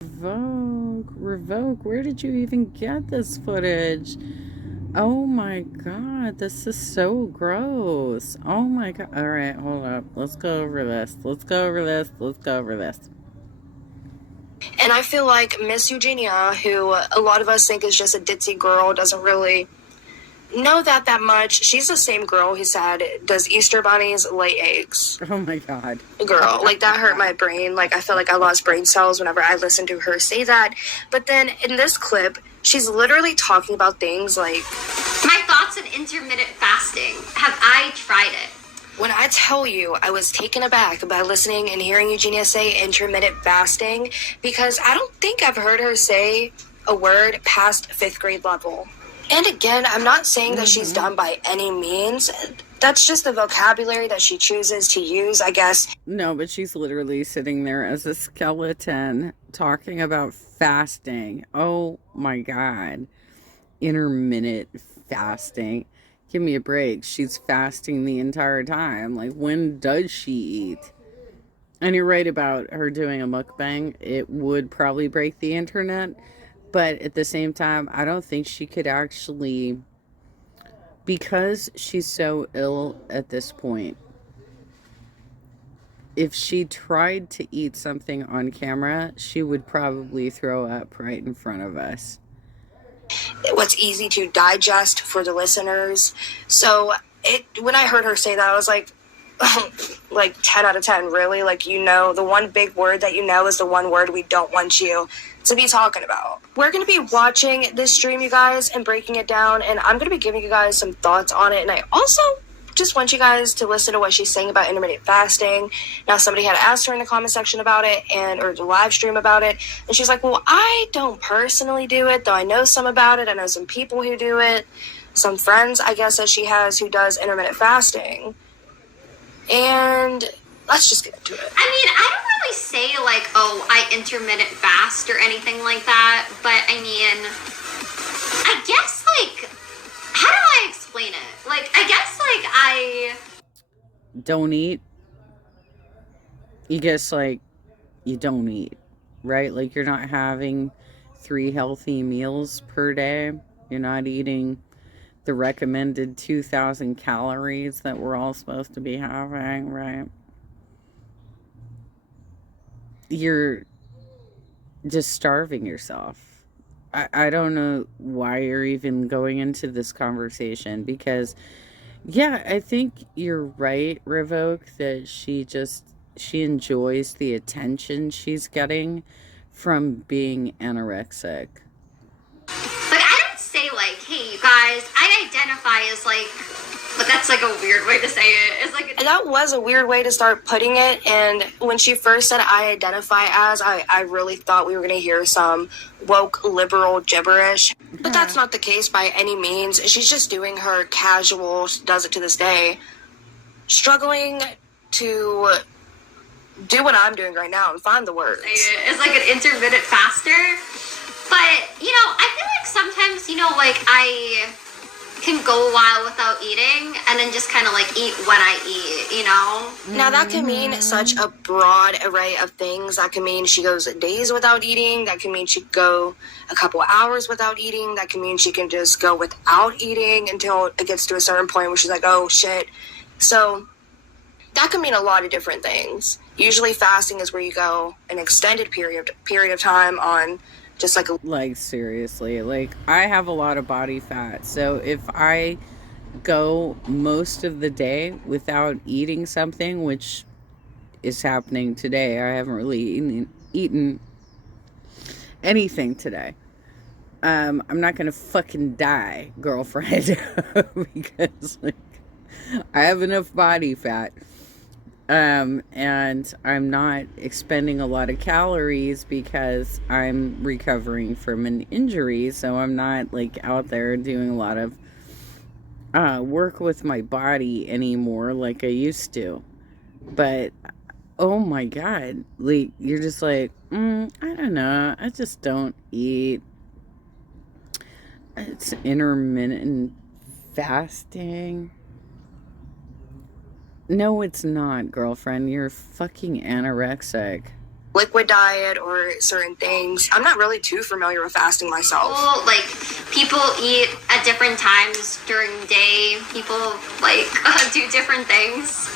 Revoke, where did you even get this footage? Oh my god, this is so gross. Oh my god. Alright, hold up. Let's go over this. Let's go over this. Let's go over this. And I feel like Miss Eugenia, who a lot of us think is just a ditzy girl, doesn't really know that much. She's the same girl who said, "Does Easter bunnies lay eggs?" Oh my god. Girl, like that hurt my brain. Like I feel like I lost brain cells whenever I listened to her say that. But then in this clip, she's literally talking about things like, my thoughts on intermittent fasting. Have I tried it? when I tell you I was taken aback by listening and hearing Eugenia say intermittent fasting, because I don't think I've heard her say a word past fifth grade level. And again, I'm not saying that she's dumb by any means. That's just the vocabulary that she chooses to use, I guess. No, but she's literally sitting there as a skeleton talking about fasting. Oh my god. Intermittent fasting. Give me a break. She's fasting the entire time. Like, when does she eat? And you're right about her doing a mukbang. It would probably break the internet. But at the same time, I don't think she could actually, because she's so ill at this point, if she tried to eat something on camera, she would probably throw up right in front of us. What's easy to digest for the listeners. So when I heard her say that, I was like, like 10 out of 10, really? Like, the one big word that is the one word we don't want you to be talking about. We're going to be watching this stream, you guys, and breaking it down, and I'm going to be giving you guys some thoughts on it, and I also just want you guys to listen to what she's saying about intermittent fasting. Now, somebody had asked her in the comment section about it, or the live stream about it, and she's like, well, I don't personally do it, though I know some about it. I know some people who do it, some friends, I guess, that she has who does intermittent fasting. And let's just get into it. I mean, I don't really say like, oh, I intermittent fast or anything like that. But I mean, I guess like, how do I explain it? Like, I guess like I don't eat. You guess like you don't eat, right? Like, you're not having 3 healthy meals per day. You're not eating the recommended 2,000 calories that we're all supposed to be having, right? You're just starving yourself. I don't know why you're even going into this conversation, because, yeah, I think you're right, Revoke, that she enjoys the attention she's getting from being anorexic. Like, I don't say like, hey, you guys, I identify as like, but that's like a weird way to say it. It's like that was a weird way to start putting it. And when she first said I identify as, I really thought we were going to hear some woke liberal gibberish. But that's not the case by any means. She's just doing her casual, she does it to this day, struggling to do what I'm doing right now and find the words. It's like an intermittent faster. But, I feel like sometimes, like I can go a while without eating and then just kind of like eat when I eat, Now that can mean such a broad array of things. That can mean she goes days without eating. That can mean she go a couple hours without eating. That can mean she can just go without eating until it gets to a certain point where she's like, oh shit. So that can mean a lot of different things. Usually fasting is where you go an extended period of time on just like seriously, like, I have a lot of body fat, so if I go most of the day without eating something, which is happening today, I haven't really eaten anything today. I'm not gonna fucking die, girlfriend, because like, I have enough body fat. And I'm not expending a lot of calories because I'm recovering from an injury, so I'm not like out there doing a lot of work with my body anymore like I used to. But oh my god, like, you're just like, I don't know, I just don't eat. It's intermittent fasting. No, it's not, girlfriend. You're fucking anorexic. liquid diet or certain things. I'm not really too familiar with fasting myself. Well, like, people eat at different times during the day. People, like, do different things.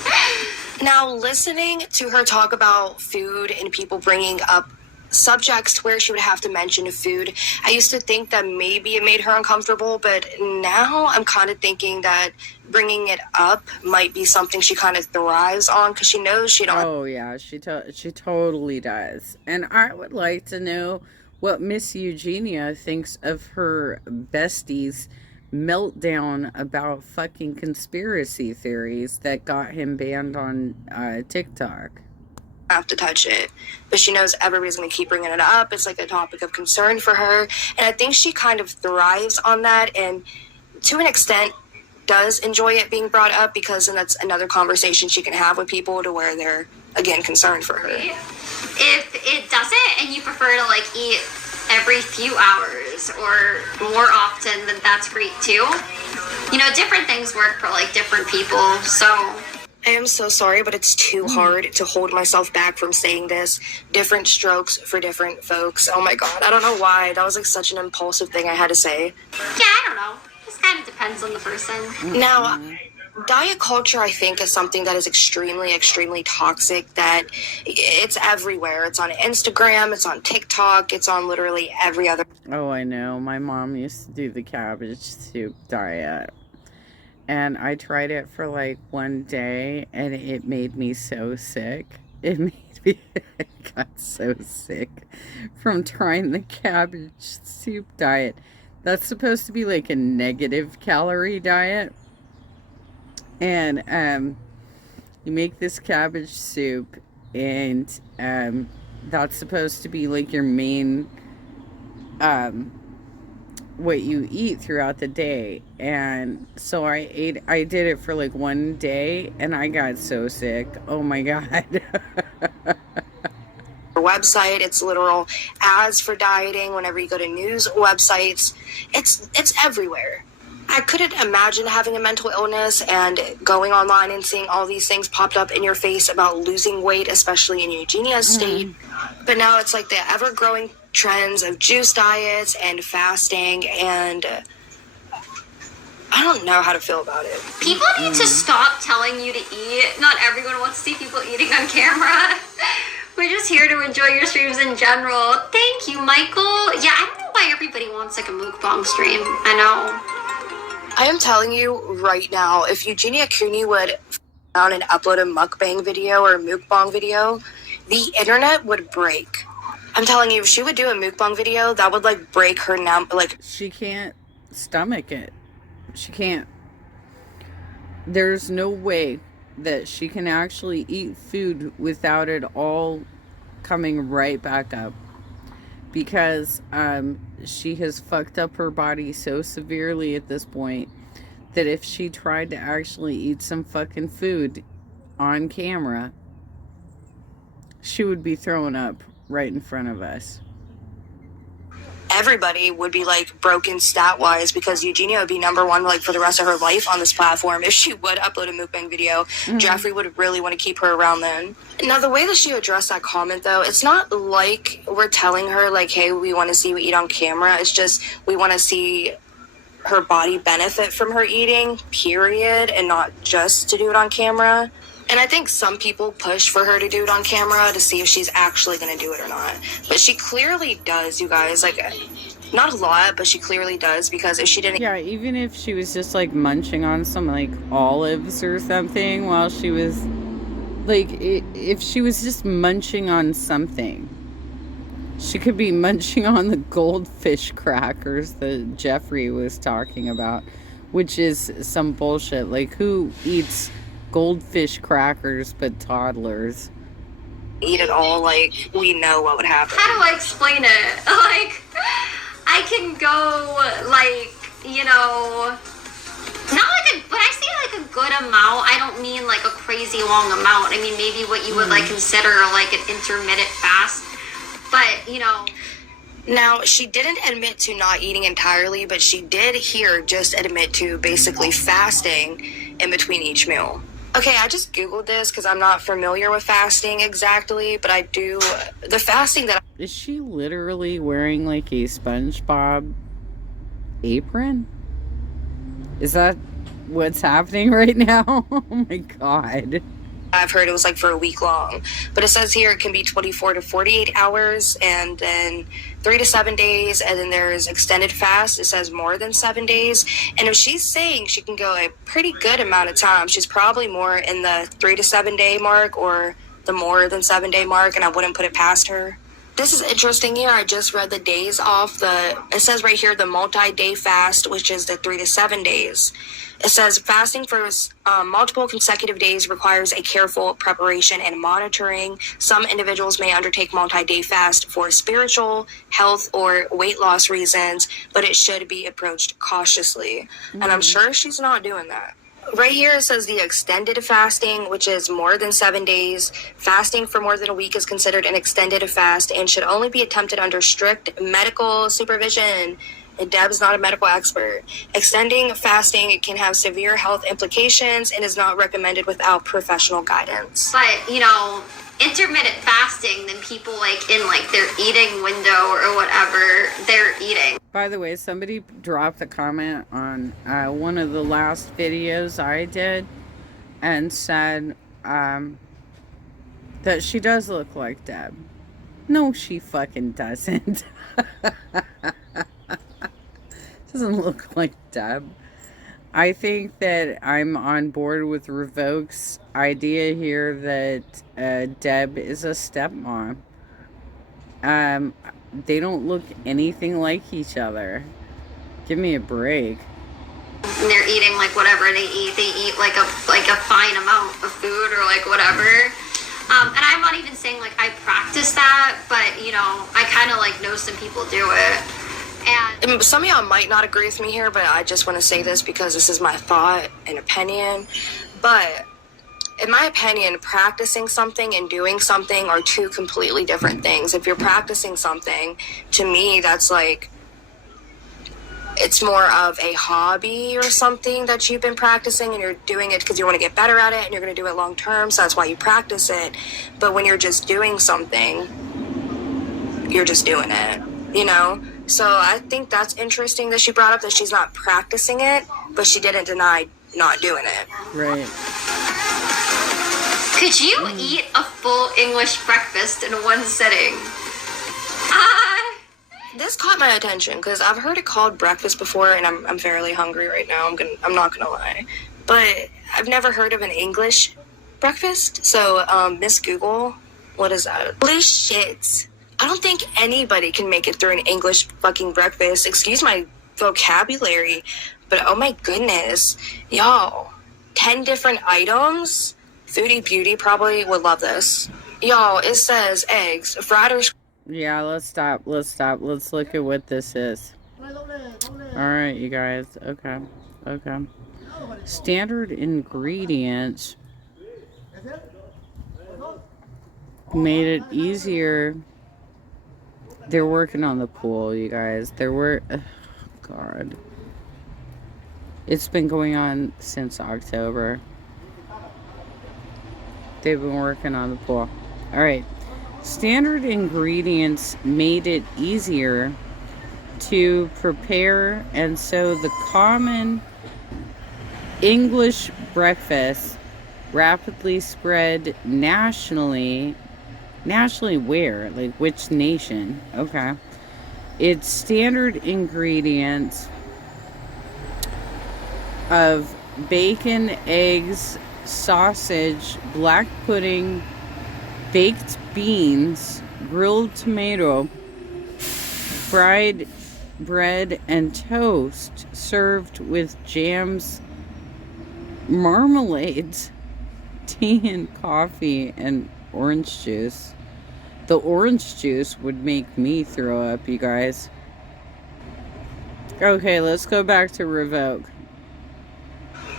Now, listening to her talk about food and people bringing up subjects where she would have to mention food, I used to think that maybe it made her uncomfortable, but now I'm kind of thinking that bringing it up might be something she kind of thrives on, because she knows she don't. Oh yeah, she totally does. And I would like to know what Miss Eugenia thinks of her bestie's meltdown about fucking conspiracy theories that got him banned on TikTok. Have to touch it, but she knows everybody's going to keep bringing it up. It's like a topic of concern for her, and I think she kind of thrives on that, and to an extent does enjoy it being brought up, because then that's another conversation she can have with people to where they're again concerned for her. If it doesn't and you prefer to like eat every few hours or more often, then that's great too. You know, different things work for like different people, so I am so sorry, but it's too hard to hold myself back from saying this. Different strokes for different folks. Oh my god, I don't know why. That was like such an impulsive thing I had to say. yeah, I don't know. This kind of depends on the person. Now, diet culture, I think, is something that is extremely, extremely toxic, that it's everywhere. It's on Instagram, it's on TikTok, it's on literally every other. Oh, I know. My mom used to do the cabbage soup diet. And I tried it for like one day and it made me so sick. It made me, I got so sick from trying the cabbage soup diet. That's supposed to be like a negative calorie diet. And you make this cabbage soup and that's supposed to be like your main what you eat throughout the day. And so I did it for like one day and I got so sick. Oh my god. Website, it's literal ads for dieting whenever you go to news websites. It's everywhere. I couldn't imagine having a mental illness and going online and seeing all these things popped up in your face about losing weight, especially in Eugenia's state. But now it's like the ever-growing trends of juice diets and fasting, and I don't know how to feel about it. People need to stop telling you to eat. Not everyone wants to see people eating on camera. We're just here to enjoy your streams in general. Thank you, Michael. Yeah, I don't know why everybody wants like a mukbang stream. I know. I am telling you right now, if Eugenia Cooney would down and upload a mukbang video or a mukbang video, the internet would break. I'm telling you, if she would do a mukbang video, that would like break her now. Like, she can't stomach it. She can't. There's no way that she can actually eat food without it all coming right back up, because she has fucked up her body so severely at this point that if she tried to actually eat some fucking food on camera, she would be throwing up right in front of us. everybody would be like broken stat wise, because Eugenia would be number one like for the rest of her life on this platform if she would upload a mukbang video. Jeffrey would really want to keep her around then. Now the way that she addressed that comment though, it's not like we're telling her like, hey, we want to see you eat on camera. It's just we want to see her body benefit from her eating, period, and not just to do it on camera. And I think some people push for her to do it on camera to see if she's actually going to do it or not. But she clearly does, you guys. Like, not a lot, but she clearly does, because if she didn't... Yeah, even if she was just, like, munching on some, like, olives or something while she was... Like, if she was just munching on something, she could be munching on the goldfish crackers that Jeffrey was talking about, which is some bullshit. Like, who eats goldfish crackers but toddlers? Eat it all, like, we know what would happen. How do I explain it? Like, I can go, like, you know, not like a, when I say like a good amount, I don't mean like a crazy long amount. I mean, maybe what you would like consider like an intermittent fast, but, you know. Now, she didn't admit to not eating entirely, but she did here just admit to basically fasting in between each meal. Okay, I just Googled this because I'm not familiar with fasting exactly, but I do. The fasting that Is she literally wearing like a SpongeBob apron? Is that what's happening right now? Oh my god. I've heard it was like for a week long, but it says here it can be 24 to 48 hours and then 3 to 7 days. And then there's extended fast. It says more than 7 days. And if she's saying she can go a pretty good amount of time, she's probably more in the 3 to 7 day mark or the more than 7 day mark. And I wouldn't put it past her. This is interesting here. I just read the days off it says right here the multi-day fast, which is the 3 to 7 days. It says fasting for multiple consecutive days requires a careful preparation and monitoring. Some individuals may undertake multi-day fast for spiritual, health, or weight loss reasons, but it should be approached cautiously. And I'm sure she's not doing that. Right here it says the extended fasting, which is more than 7 days. Fasting for more than a week is considered an extended fast and should only be attempted under strict medical supervision. And Deb's not a medical expert. Extending fasting, it can have severe health implications and is not recommended without professional guidance. But, intermittent fasting, then people like in like their eating window or whatever, they're eating. By the way, somebody dropped a comment on one of the last videos I did and said that she does look like Deb. No, she fucking doesn't. Doesn't look like Deb. I think that I'm on board with Revoke's idea here that Deb is a stepmom. They don't look anything like each other. Give me a break. And they're eating like whatever they eat. They eat like a fine amount of food or like whatever. And I'm not even saying like I practice that, but I kind of like know some people do it. And some of y'all might not agree with me here, but I just want to say this because this is my thought and opinion. But in my opinion, practicing something and doing something are two completely different things. If you're practicing something, to me, that's like, it's more of a hobby or something that you've been practicing and you're doing it because you want to get better at it and you're going to do it long term. So that's why you practice it. But when you're just doing something, you're just doing it, So I think that's interesting that she brought up that she's not practicing it, but she didn't deny not doing it. Right. Could you eat a full English breakfast in one sitting? This caught my attention because I've heard it called breakfast before, and I'm fairly hungry right now. I'm not gonna lie, but I've never heard of an English breakfast. So, Miss Google, what is that? Holy shit! I don't think anybody can make it through an English fucking breakfast. Excuse my vocabulary, but oh my goodness, y'all, 10 different items. Foodie Beauty probably would love this. Y'all, it says eggs, fried or... Yeah, let's stop. Let's look at what this is. Alright, you guys. Okay. Standard ingredients made it easier. They're working on the pool, you guys. God. It's been going on since October. They've been working on the pool. Alright. Standard ingredients made it easier to prepare, and so the common English breakfast rapidly spread nationally. Nationally where? Like which nation? Okay. Its standard ingredients of bacon, eggs, sausage, black pudding, baked beans, grilled tomato, fried bread, and toast, served with jams, marmalades, tea and coffee, and orange juice. The orange juice would make me throw up, you guys. Okay, let's go back to Revoke.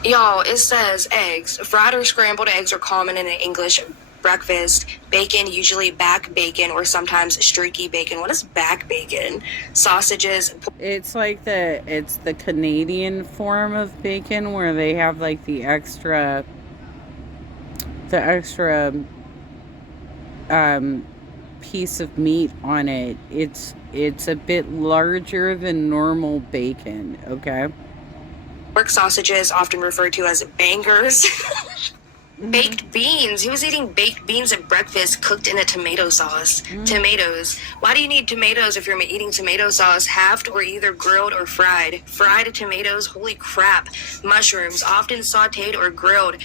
Y'all, it says eggs. Fried or scrambled eggs are common in an English breakfast. Bacon, usually back bacon or sometimes streaky bacon. What is back bacon? Sausages. It's like the Canadian form of bacon where they have like the extra the extra piece of meat on it, it's a bit larger than normal bacon, okay? Pork sausages, often referred to as bangers. Baked beans. He was eating baked beans at breakfast cooked in a tomato sauce. Tomatoes. Why do you need tomatoes if you're eating tomato sauce? Halved or either grilled or fried. Fried tomatoes. Holy crap. Mushrooms. Often sauteed or grilled.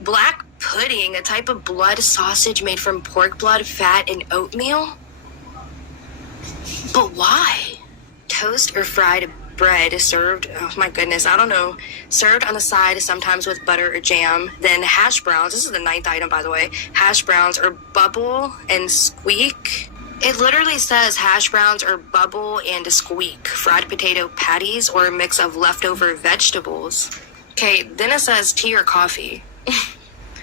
Black pudding. A type of blood sausage made from pork blood, fat, and oatmeal. But why? Toast or fried bread served, oh my goodness, I don't know, served on the side, sometimes with butter or jam. Then hash browns, this is the 9th item, by the way. Hash browns or bubble and squeak. It literally says hash browns or bubble and squeak. Fried potato patties or a mix of leftover vegetables. Okay, then it says tea or coffee.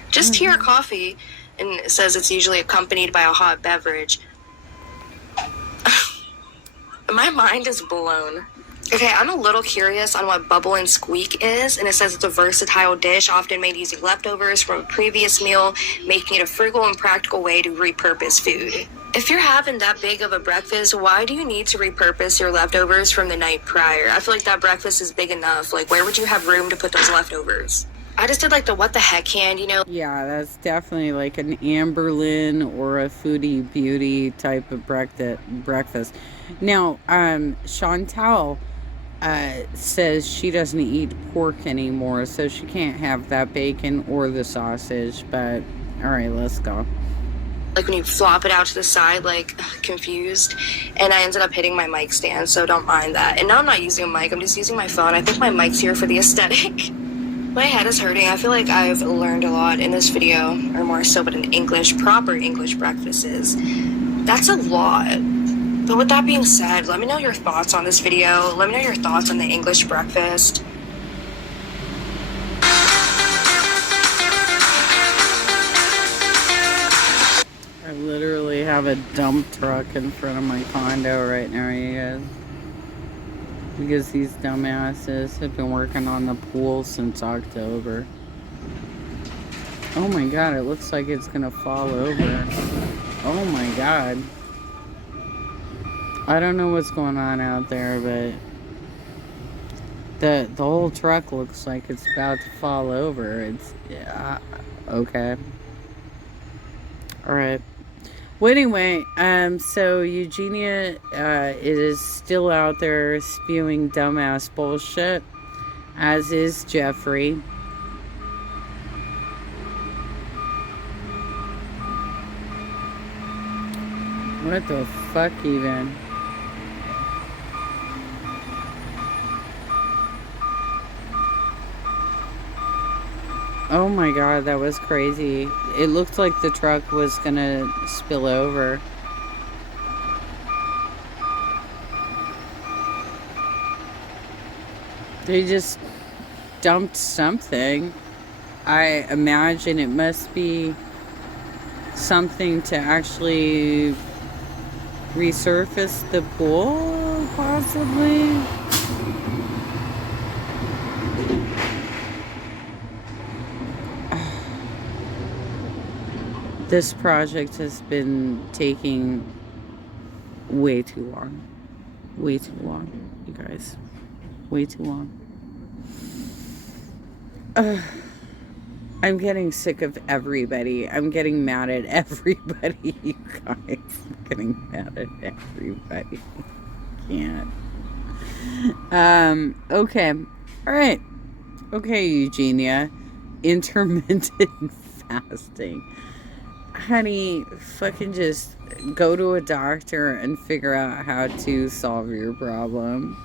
Just tea or coffee. And it says it's usually accompanied by a hot beverage. My mind is blown. Okay, I'm a little curious on what bubble and squeak is, and it says it's a versatile dish often made using leftovers from a previous meal, making it a frugal and practical way to repurpose food. If you're having that big of a breakfast, why do you need to repurpose your leftovers from the night prior? I feel like that breakfast is big enough. Like, where would you have room to put those leftovers? I just did like the what the heck hand, you know? Yeah, that's definitely like an Amberlin or a Foodie Beauty type of breakfast. Now, Chantal says she doesn't eat pork anymore, so she can't have that bacon or the sausage, but all right, let's go. Like when you flop it out to the side, like confused, and I ended up hitting my mic stand, so don't mind that. And now I'm not using a mic, I'm just using my phone. I think my mic's here for the aesthetic. My head is hurting. I feel like I've learned a lot in this video, or more so, but in English, proper English breakfast is. That's a lot. But with that being said, let me know your thoughts on this video. Let me know your thoughts on the English breakfast. I literally have a dump truck in front of my condo right now, you guys. Because these dumbasses have been working on the pool since October. Oh my god, it looks like it's gonna fall over. Oh my god. I don't know what's going on out there, but the whole truck looks like it's about to fall over. It's okay. All right. Well, anyway, so Eugenia is still out there spewing dumbass bullshit, as is Jeffrey. What the fuck even? Oh my god, that was crazy. It looked like the truck was gonna spill over. They just dumped something. I imagine it must be something to actually resurface the pool, possibly. This project has been taking way too long. Way too long, you guys. Way too long. I'm getting sick of everybody. I'm getting mad at everybody, you guys. I'm getting mad at everybody. Can't. Okay. All right. Okay, Eugenia. Intermittent fasting. Honey, fucking just go to a doctor and figure out how to solve your problem.